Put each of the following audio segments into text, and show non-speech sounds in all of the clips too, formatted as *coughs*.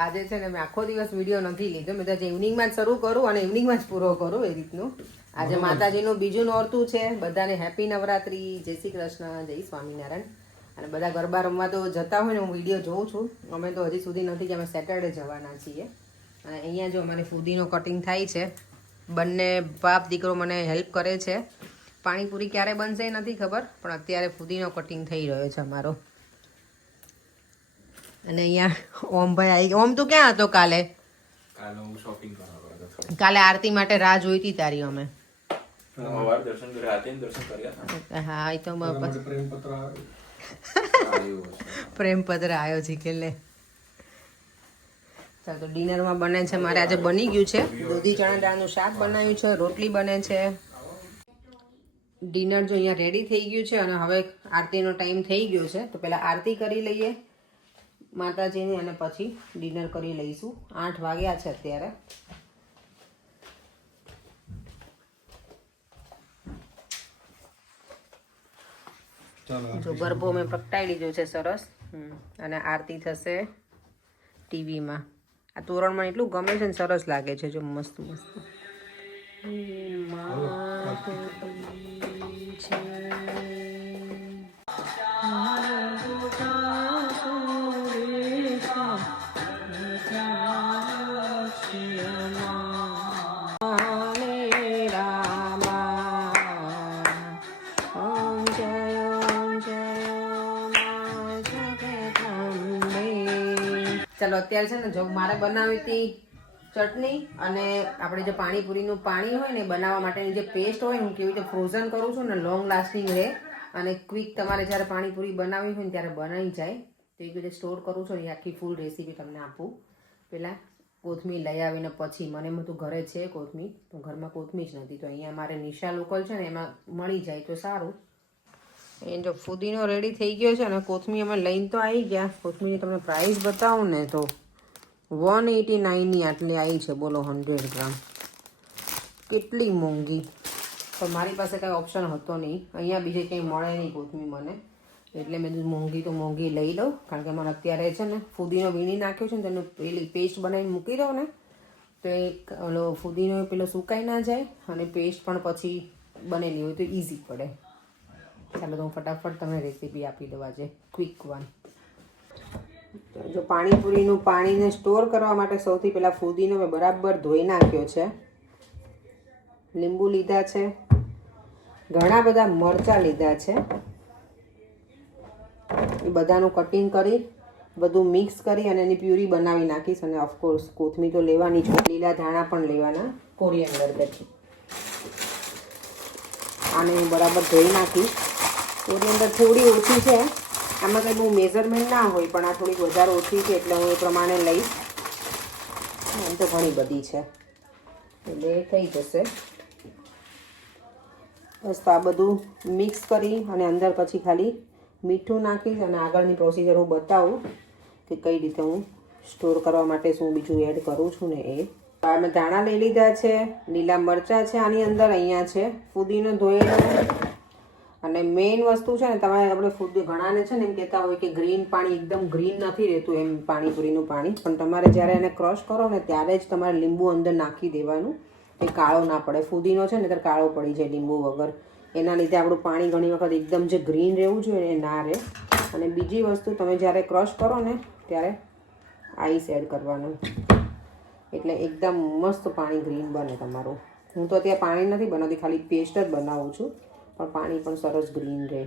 આજે છે ને મેં આખો દિવસ વીડિયો નથી લીધો. મેં તો આજે ઇવનિંગમાં જ શરૂ કરું અને ઇવનિંગમાં જ પૂરો કરું એ રીતનું. આજે માતાજીનું બીજું નોરતું છે. બધાને હેપી નવરાત્રી. જય શ્રી કૃષ્ણ જય સ્વામિનારાયણ. અને બધા ગરબા રમવા તો જતા હોય ને હું વીડિયો જોઉં છું. અમે તો હજી સુધી નથી કે અમે સેટરડે જવાના છીએ. અને અહીંયા જો અમારે ફૂદીનો કટિંગ થાય છે. બંને બાપ દીકરો મને હેલ્પ કરે છે. પાણીપુરી ક્યારે બનશે એ નથી ખબર પણ અત્યારે ફૂદીનો કટિંગ થઈ રહ્યો છે અમારો. અને અહીંયા ઓમભાઈ આવી ઓમ તું ક્યાં હતો કાલે? કાલે હું શોપિંગ કરવા ગયો હતો થોડું. કાલે આરતી માટે રાહ જોઈ હતી તારી અમે. હા એ તો. પ્રેમપત્ર આવ્યો. છે કે લે. તો ડિનરમાં બને છે. મારે આજે બની ગયું છે. દૂધી ચણા દાળનું શાક બનાવ્યું છે રોટલી બને છે. ડિનર જો અહીંયા રેડી થઈ ગયું છે અને હવે આરતીનો ટાઈમ થઈ ગયો છે. તો પહેલાં આરતી કરી લઈએ. માતાજીની અને પછી ડિનર કરી લઈશું. આઠ વાગ્યા છે અત્યારે. જો ગરબો મેં પ્રગટાવી લીધો છે સરસ. હમ. અને આરતી થશે ટીવીમાં. આ તોરણમાં એટલું ગમે છે ને સરસ લાગે છે જો મસ્ત મસ્ત. અત્યારે છે ને જો મારે બનાવી હતી ચટણી અને આપણે જે પાણીપુરીનું પાણી હોય ને બનાવવા માટેની જે પેસ્ટ હોય હું કેવી રીતે ફ્રોઝન કરું છું ને લોંગ લાસ્ટિંગ રહે અને ક્વિક તમારે જ્યારે પાણીપુરી બનાવવી હોય ને ત્યારે બનાવી જાય. તો એવી રીતે સ્ટોર કરું છું ને આખી ફૂલ રેસીપી તમને આપું. પહેલાં કોથમીર લઈ આવીને પછી મને એમ હતું ઘરે છે કોથમીર. તો ઘરમાં કોથમીર જ નથી. તો અહીંયા મારે નિશા લોકલ છે ને એમાં મળી જાય તો સારું. એ જો ફુદીનો રેડી થઈ ગયો છે અને કોથમીર અમે લઈને તો આવી ગયા. કોથમીરની તમને પ્રાઇસ બતાવું ને તો વન એટી નાઇનની આટલી આવી છે. બોલો હંડ્રેડ ગ્રામ. કેટલી મોંઘી. તો મારી પાસે કાંઈ ઓપ્શન હતો નહીં. અહીંયા બીજે કંઈ મળે નહીં કોથમીર મને. એટલે મેં કીધું મોંઘી તો મોંઘી લઈ લઉં. કારણ કે મારે અત્યારે છે ને ફુદીનો વીણી નાખ્યો છે ને તેનું પેલી પેસ્ટ બનાવીને મૂકી દઉં ને, તો એક ઓલો ફુદીનો પેલો સુકાઈ ના જાય અને પેસ્ટ પણ પછી બનેલી હોય તો ઇઝી પડે. ચાલો તો હું ફટાફટ તમને રેસીપી આપી દઉં આજે. ક્વિક વન જો પાણીપુરીનું પાણીને સ્ટોર કરવા માટે સૌથી પહેલાં ફૂદીનો મેં બરાબર ધોઈ નાખ્યો છે. લીંબુ લીધા છે. ઘણા બધા મરચાં લીધા છે. એ બધાનું કટિંગ કરી, બધું મિક્સ કરી અને એની પ્યુરી બનાવી નાખીશ અને ઓફકોર્સ કોથમીર તો લેવાની છે. લીલા ધાણા પણ લેવાના કોરિયન્ડર પછી. આને બરાબર ધોઈ નાખીશ. કોરિયન્ડર થોડી ઓછી છે. આમાં કંઈ બહુ મેઝરમેન્ટ ના હોય, પણ આ થોડીક વધારે ઓછી છે એટલે હું એ પ્રમાણે લઈશ. એમ તો ઘણી બધી છે. એટલે થઈ જશે. બસ તો આ બધું મિક્સ કરી અને અંદર પછી ખાલી મીઠું નાખીશ અને આગળની પ્રોસીજર હું બતાવું કે કઈ રીતે હું સ્ટોર કરવા માટે શું બીજું એડ કરું છું ને એ. મેં ધાણા લઈ લીધા છે, લીલા મરચાં છે, આની અંદર અહીંયા છે. ફુદીનો ધોયેલો અને મેઇન વસ્તુ છે ને, તમારે આપણે ફૂડ ઘણાને છે ને એમ કહેતા હોય કે ગ્રીન પાણી એકદમ ગ્રીન નથી રહેતું એમ પાણીપુરીનું પાણી. પણ તમારે જ્યારે એને ક્રશ કરો ને, ત્યારે જ તમારે લીંબુ અંદર નાખી દેવાનું એ કાળો ના પડે. ફૂદીનો છે ને ત્યારે કાળો પડી જાય લીંબુ વગર. એના લીધે આપણું પાણી ઘણી વખત એકદમ જે ગ્રીન રહેવું જોઈએ એ ના રહે. અને બીજી વસ્તુ, તમે જ્યારે ક્રશ કરો ને, ત્યારે આઈસ એડ કરવાનું. એટલે એકદમ મસ્ત પાણી ગ્રીન બને તમારું. હું તો અત્યારે પાણી નથી બનાવતી, ખાલી પેસ્ટ જ બનાવું છું. પણ પાણી પણ સરસ ગ્રીન રહે.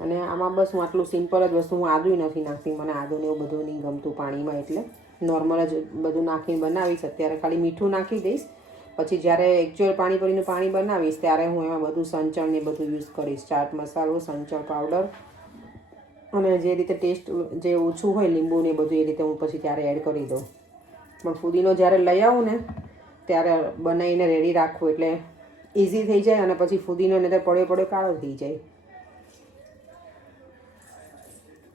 અને આમાં બસ હું આટલું સિમ્પલ જ વસ્તુ હું આદુય નથી નાખતી. મને આદુને એવું બધું નહીં ગમતું પાણીમાં એટલે. નોર્મલ જ બધું નાખીને બનાવીશ. અત્યારે ખાલી મીઠું નાખી દઈશ. પછી જ્યારે એકચ્યુઅલ પાણીપુરીનું પાણી બનાવીશ, ત્યારે હું એમાં બધું સંચળ ને બધું યુઝ કરીશ. ચાટ મસાલો, સંચળ પાવડર અને જે રીતે ટેસ્ટ જે ઓછું હોય લીંબુ ને બધું એ રીતે હું પછી ત્યારે એડ કરી દઉં. પણ ફુદીનો જ્યારે લઈ આવું ને, ત્યારે બનાવીને રેડી રાખવું એટલે ઇઝી થઈ જાય અને પછી ફુદીનો ને પડ્યો પડ્યો કાળો થઈ જાય.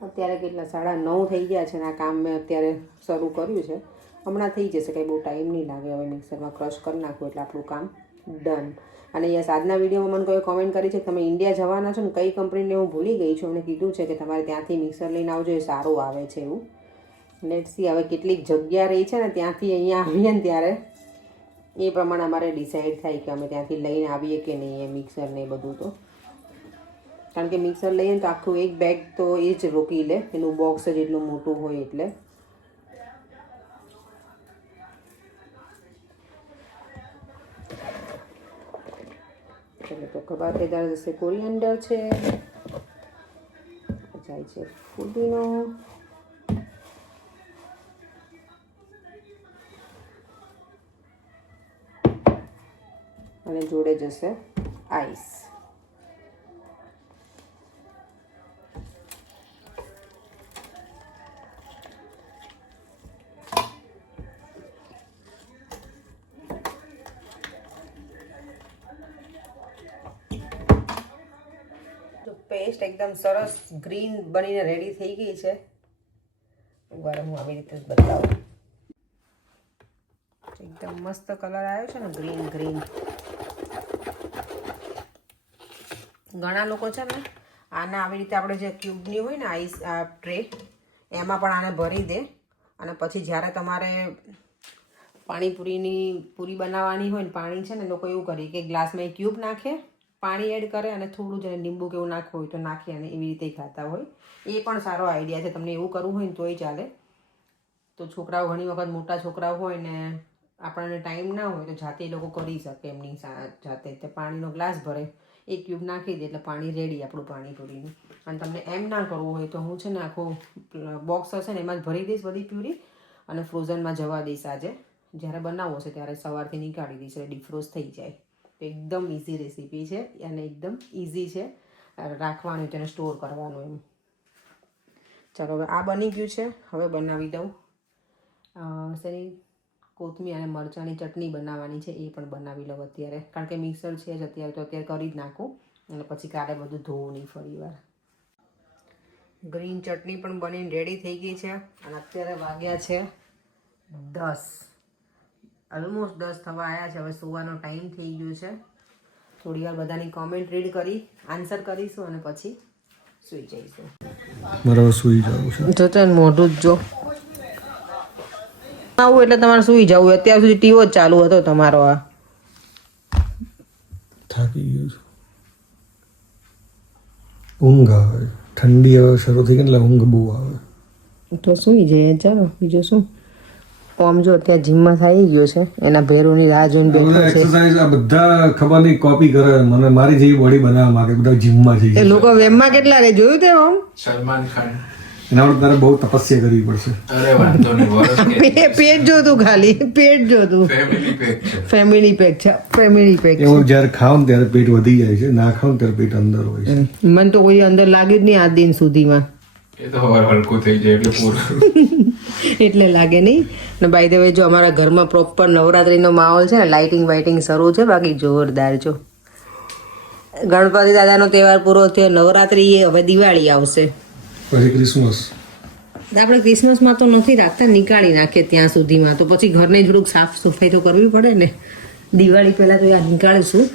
અત્યારે કેટલા, સાડા નવ થઈ ગયા છે અને આ કામ મેં અત્યારે શરૂ કર્યું છે. હમણાં થઈ જશે, કંઈ બહુ ટાઈમ નહીં લાગે. હવે મિક્સરમાં ક્રશ કરી નાખું એટલે આપણું કામ ડન અને યસ આજના વિડીયોમાં મને કોઈ કોમેન્ટ કરી છે કે તમે ઇન્ડિયા જવાના છો ને કઈ કંપનીને હું ભૂલી ગઈ છું. અને કીધું છે કે તમારે ત્યાંથી મિક્સર લઈને આવજો, એ સારું આવે છે એવું. લેટ્સી હવે કેટલીક જગ્યા રહી છે ને ત્યાંથી અહીંયા આવીએ ને ત્યારે એ પ્રમાણે અમારે ડિસાઈડ થાય કે અમે ત્યાંથી લઈને આવીએ કે નહીં એ મિક્સર ને એ બધું તો. કારણ કે મિક્સર લઈએ ને તો આખું એક બેગ તો એ જ રોકી લે. એનું બોક્સ જ એટલું મોટું હોય એટલે. એટલે તો કબાટ ત્યારે જશે કોરિયન્ડર છે. જાય છે ફુદીનો. જોડે જશે આઈસ. પેસ્ટ એકદમ સરસ ગ્રીન બનીને રેડી થઈ ગઈ છે. એકવાર હું આવી રીતે જ બતાવું. એકદમ મસ્ત કલર આવ્યો છે ને ગ્રીન ગ્રીન ઘણા લોકો છે ને આને આવી રીતે આપણે જે ક્યુબની હોય ને આઈસ, આ ટ્રે, એમાં પણ આને ભરી દે. અને પછી જ્યારે તમારે પાણીપુરીની પૂરી બનાવવાની હોય ને પાણી છે ને, લોકો એવું કરે કે ગ્લાસમાં એક ક્યુબ નાખે, પાણી એડ કરે અને થોડું જ લીંબુ કે એવું નાખવું હોય તો નાખી અને એવી રીતે ખાતા હોય. એ પણ સારો આઈડિયા છે. તમને એવું કરવું હોય ને તોય ચાલે. તો છોકરાઓ ઘણી વખત મોટા છોકરાઓ હોય ને આપણને ટાઈમ ના હોય તો જાતે એ લોકો કરી શકે એમની જાતે તે પાણીનો ગ્લાસ ભરે. એક ક્યુબ નાખી દે એટલે પાણી રેડી, આપણું પાણીપુરીનું અને તમને એમ ના કરવું હોય તો હું છે ને આખું બોક્સ હશે ને એમાં જ ભરી દઈશ બધી પ્યુરી અને ફ્રોઝનમાં જવા દઈશ આજે. જ્યારે બનાવવો છે ત્યારે સવારથી નીકાળી દઈશ એટલે ડિફ્રોઝ થઈ જાય. તો એકદમ ઇઝી રેસીપી છે અને એકદમ ઇઝી છે. રાખવાનું, તેને સ્ટોર કરવાનું એમ. ચાલો, હવે આ બની ગયું છે. હવે બનાવી દઉં. શેની? કોથમીર અને મરચાંની ચટણી બનાવવાની છે એ પણ બનાવી લઉં અત્યારે. કારણ કે મિક્સર છે જ અત્યારે તો અત્યારે કરી જ નાખું. અને પછી કાલે બધું ધોવું નહીં ફરીવાર. ગ્રીન ચટણી પણ બનીને રેડી થઈ ગઈ છે. અને અત્યારે વાગ્યા છે દસ. ઓલમોસ્ટ દસ થવા આવ્યા છે. હવે સુવાનો ટાઈમ થઈ ગયો છે. થોડી વાર બધાની કોમેન્ટ રીડ કરી આન્સર કરીશું અને પછી સૂઈ જઈશું. બરાબર સૂઈ જવું છે જો મોઢું જ જો. આવું એટલે તમારે સુઈ જવું. અત્યાર સુધી ટીવો જ ચાલુ હતો તમારો આ. થાકી ગયો છું. ઊંઘ આવે. ઠંડી હવે શરૂ થઈ ગઈ એટલે ઊંઘ બહુ આવે. તો સુઈ જઈએ. ચાલો બીજું શું? ઓમ જો અત્યારે જીમમાં થઈ ગયો છે. એના ભેરોની રાહ જોઈને બેઠો છે. એક્સરસાઇઝ આ બધા ખબર નહીં કોપી કરે. મને મારી જેવી બોડી બનાવવા માંગે. બધા જીમમાં એ જઈએ લોકો વેમમાં કેટલા રે? જોયું તે ઓમ સલમાન ખાન. એના માટે તારે બહુ તપસ્યા કરવી પડશે. અરે વાંધો નહીં *laughs* પેટ જોતું ખાલી પેટ જોતું. ફેમિલી પેક છે. ફેમિલી પેક છે ફેમિલી પેક એ જ્યારે ખાઉં ને ત્યારે પેટ વધી જાય છે ના ખાઉં ને ત્યારે પેટ અંદર હોય છે. મને તો કોઈ અંદર લાગ્યું જ નહીં આ દિન સુધીમાં. એ તો હલકું થઈ જાય એટલે પૂરું. *laughs* એટલે લાગે નહીં. ને બાય ધ વે જો અમારા ઘરમાં પ્રોપર નવરાત્રીનો માહોલ છે ને લાઇટિંગ વાઇટિંગ શરૂ છે બાકી જોરદાર જો. ગણપતિ દાદાનો તહેવાર પૂરો થયો નવરાત્રી એ હવે દિવાળી આવશે. પછી ક્રિસમસ આપણે ક્રિસમસમાં તો નથી રાખતા નીકાળી નાખીએ ત્યાં સુધીમાં. તો પછી ઘરને થોડુંક સાફ સફાઈ તો કરવી પડે ને. દિવાળી પહેલાં તો આ નીકાળીશું.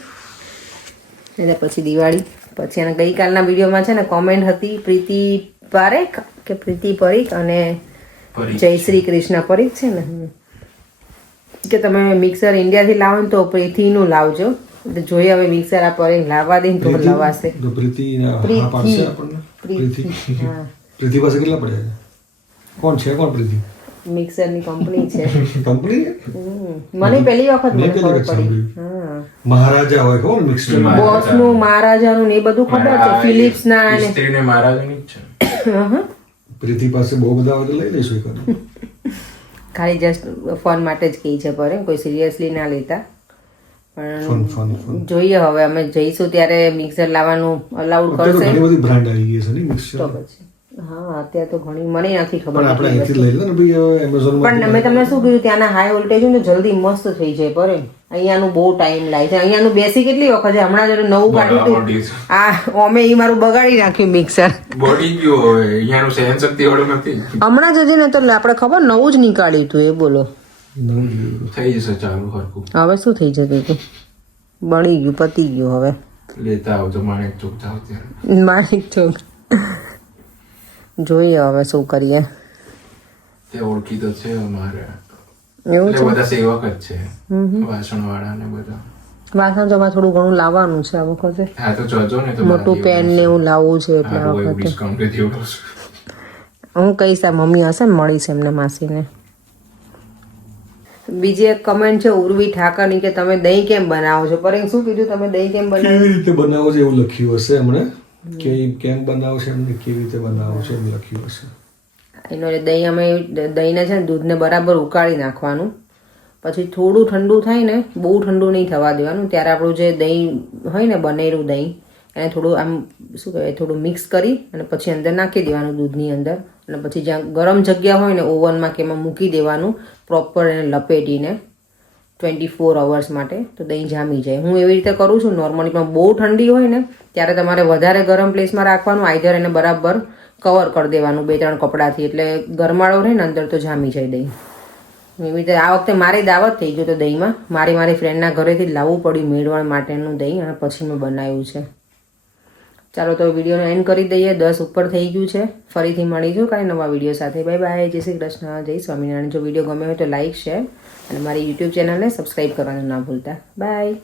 એટલે પછી દિવાળી પછી એના ગઈકાલના વિડીયોમાં છે ને કોમેન્ટ હતી પ્રીતિ પારેખ કે પ્રીતિ પરીખ અને જય શ્રી કૃષ્ણ પરીખ છે ને. કે તમે મિક્સર ઇન્ડિયાથી લાવો ને તો પ્રીતિનું લાવજો. જોઈએ હવે મિક્સર આ પરીખ લાવવા દે ને તો લવાશે. તો પ્રીતિ આપણને? પ્રીતિ. પ્રીતિ. પાસે કેટલા પડ્યા છે? કોણ છે? કોણ પ્રીતિ? મિક્સરની કંપની છે. *laughs* કંપની? મને પહેલી વખત મને ખબર પડી. મહારાજા હોય કોણ મિક્સર? બોસનું મહારાજાનું. ને એ બધું ખબર છે? ફિલિપ્સ ના ને સ્ત્રીને મહારાજાની જ છે. *coughs* પ્રીતિ પાસે બહુ બધા હોય લઈ લઈશું એક *laughs* ખાલી જસ્ટ ફોન માટે જ કહી છે પર કોઈ સિરિયસલી ના લેતા. પણ ફન ફન જોઈએ હવે અમે જઈશું ત્યારે મિક્સર લાવવાનું અલાઉડ કરશે. ઘણી બધી બ્રાન્ડ આવી ગઈ છે ને મિક્સર તો પછી હા અત્યારે તો ઘણી મને નથી ખબર પણ આપણે અહીંથી લઈ લે ને ભાઈ હવે એમેઝોન પણ મેં તમને શું કીધું ત્યાંના હાઈ વોલ્ટેજ હોય ને જલ્દી મસ્ત થઈ જાય પર. અહીંયાનું બહુ ટાઈમ લાગે છે. અહીંયાનું બેસી કેટલી વખત છે. હમણાં જયારે નવું કાઢ્યું હતું આ અમે ઈ મારું બગાડી નાખ્યું મિક્સર બોડી ગયું હવે. અહીંયાનું સહન શક્તિ વાળું નથી. હમણાં જ હજી ને તો આપણે ખબર નવું જ નીકાળ્યું હતું એ બોલો. થઈ જશે ચાલુ હરકું હવે શું થઈ જશે કે? બળી ગયું પતી ગયું હવે. લેતા આવજો માણેક ચોક જાવ ત્યારે. માણેક ચોક. જોઈએ હવે શું કરીએ. તે ઓળખીતો છે અમારે. એવું છે? બધા સેવક જ છે. વાસણ વાળા ને બધા. વાસણ જમા થોડું ઘણું લાવવાનું છે આ વખતે. હા તો જજો ને તો મોટું પેન ને એવું લાવવું છે એટલે આ વખતે. હું કહીશ આ મમ્મી હશે ને મળીશ એમને માસીને. બીજી એક કમેન્ટ છે ઉર્વી ઠાકરની કે તમે દહીં કેમ બનાવો છો? પર શું કીધું તમે? દહીં કેમ બનાવો? કેવી રીતે બનાવો છો એવું લખ્યું હશે એમણે? કે કેમ બનાવો છે એમને? કેવી રીતે બનાવો છે એમ લખ્યું હશે. એનો દહીં અમે દહીંને છે ને દૂધને બરાબર ઉકાળી નાખવાનું. પછી થોડું ઠંડુ થાય ને બહુ ઠંડુ નહીં થવા દેવાનું. ત્યારે આપણું જે દહીં હોય ને બનેલું દહીં એને થોડું આમ, શું કહેવાય, થોડું મિક્સ કરી અને પછી અંદર નાખી દેવાનું દૂધની અંદર. અને પછી જ્યાં ગરમ જગ્યા હોય ને ઓવનમાં કે એમાં મૂકી દેવાનું પ્રોપર એને લપેટીને ટ્વેન્ટી ફોર અવર્સ માટે, તો દહીં જામી જાય. હું એવી રીતે કરું છું નોર્મલી પણ બહુ ઠંડી હોય ને, ત્યારે તમારે વધારે ગરમ પ્લેસમાં રાખવાનું આઈધર એને બરાબર કવર કરી દેવાનું, બે ત્રણ કપડાથી. એટલે ગરમાળો રહે ને અંદર તો જામી જાય દહીં. એવી રીતે આ વખતે મારી દાવત થઈ ગયો તો દહીંમાં. મારી મારી ફ્રેન્ડના ઘરેથી જ લાવવું પડ્યું મેળવણ માટેનું દહીં અને પછી મેં બનાવ્યું છે. ચાલો તો વિડીયોનો એન્ડ કરી દઈએ. દસ ઉપર થઈ ગયું છે. ફરીથી મળીશું કાંઈ નવા વીડિયો સાથે. બાય બાય જય શ્રી કૃષ્ણ. જય સ્વામિનારાયણ. જો વીડિયો ગમે હોય તો લાઇક શેર અને મારી યુટ્યુબ ચેનલને સબસ્ક્રાઈબ કરવાનું ના ભૂલતા. બાય